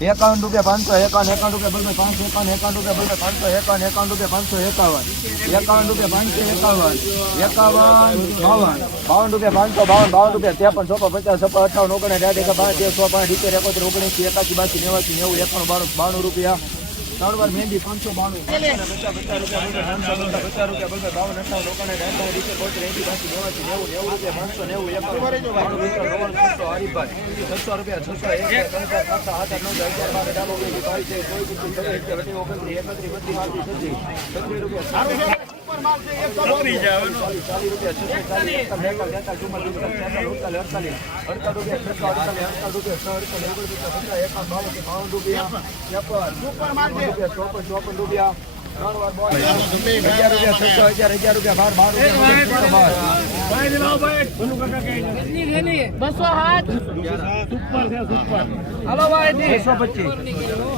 એકાવન રૂપિયા પાંચસો, એકાવન એકાવન રૂપિયા બસો, પાંચસો, એકાવન એકાવન રૂપિયા બસો, પાંચસો, એકાવન એકાવન રૂપિયા પાંચસો, એકાવન. એકાવન રૂપિયા પાંચસો, એકાવન. એકાવન, બાવન. બાવન રૂપિયા પાંચસો, બાવન બાવન રૂપિયા ત્રેપન, ચોપન, પચાસ, છપ્પન અઠાવન ઓગણ અઢાર એકા પાંચ સો પાંચ, સિત્તેર, એકોતેર, ઓગણીસી એકાસી બાસી નેવાસી, નેવું, એકાણું, બાણું બાણું રૂપિયા. ત્રણ વાર મહેંદી પાંચસો બાણું પચાસ પચાસ રૂપિયા પચાસ રૂપિયા બસો બાવન અઠાવન લોકોને અઠાવન સિત્તેર બોતેર એંસી બાસી નેવાસી નેવું નેવું રૂપિયા પાંચસો નેવું પંચાવન છસો રૂપિયા છસો એક આઠ નવ અગિયાર બાર એકત્રીસ બત્રીસ રૂપિયા ચાલીસ હાથ રૂપિયા છે સુપર હલો બસો ભાઈ પચીસ પચીસ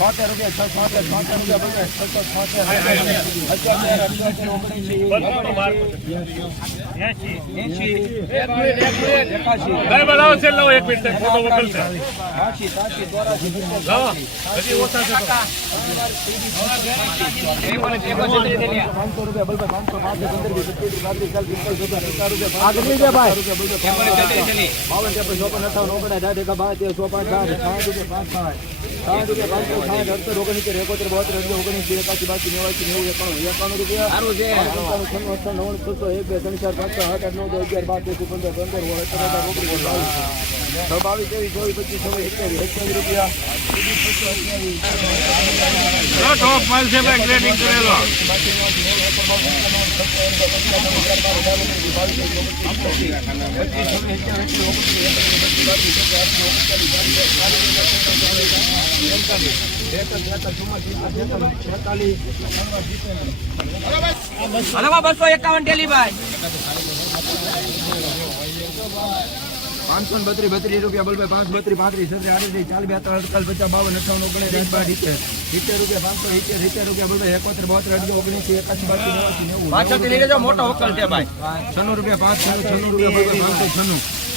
છોતેર રૂપિયા છસો છોતેર છોતેર રૂપિયા બરાબર છસો છોતેર અઠ્યોતેર અઠ્યોતેર ઓગણીસી એકાશી. બનાવો છે લાવો એક મિનિટ ફોટો મોકલશે બાસી સાસી ચોરાસી સિત્તેર લાવો. હજી ઓછા છે પાંચસો રૂપિયા બરાબર પાંચસો પંદર પચીસ પાંત્રીસ ચાલીસ પિસ્તાલીસ પચાસ પચાસ રૂપિયા પાંચ ભાઈ. બાવન ચોપન અઠાવન ઓગણ અઢાર એકા બાર તેર સો સાઠ સાઠ રૂપિયા પાંચ સાઠ. સાઠ રૂપિયા પાંચસો સાઠ અડસઠ ઓગણીસ એકોતેર બોતેર અગિયાર ઓગણીસ એકાસી બાસી નેવાસી નેવું એકાણું એકાણું રૂપિયા પંચાણું છન્નું અઠાણું નવ્વાણું છસો એક બે ત્રણ ચાર પાંચ છ આઠ આઠ નવ દસ અગિયાર બાર પંદર પંદર અઢાર અઢાર ઓગણીસ બાવીસ બાવીસ પચીસ છવ્વીસ અઠ્યાવીસ રૂપિયા ટોપ માલ છે કરેલો. હાલો બસો એકાવન ટેલી ભાઈ. પાંચસો ને બત્રીસ બત્રીસ રૂપિયા બોલ પાંચ બત્રીસ પાંત્રીસ છત્રીસ આડત્રીસ ચાલીસ બેતાલીસ અડતાલીસ પચાસ બાવન અઠાવન ઓગણીસ દસ બાર સિત્તેર. સિત્તેર રૂપિયા પાંચસો સિત્તેર સિત્તેર રૂપિયા બોલ એકોતેર બોતેર અઢી ઓગણીસ એકાસી બાસી નેવાસી નેવું પાછળથી લઈ લેજો મોટો વકલ છે ભાઈ. છન્નું રૂપિયા પાંચ છન્નું છન્નું રૂપિયા બોલ પાંચસો છન્નું.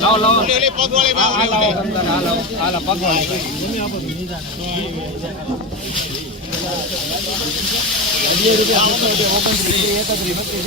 લાવો લાવો હાલો હાલો હાલો પગવાળી રૂપિયા એકત્રીસ બત્રીસ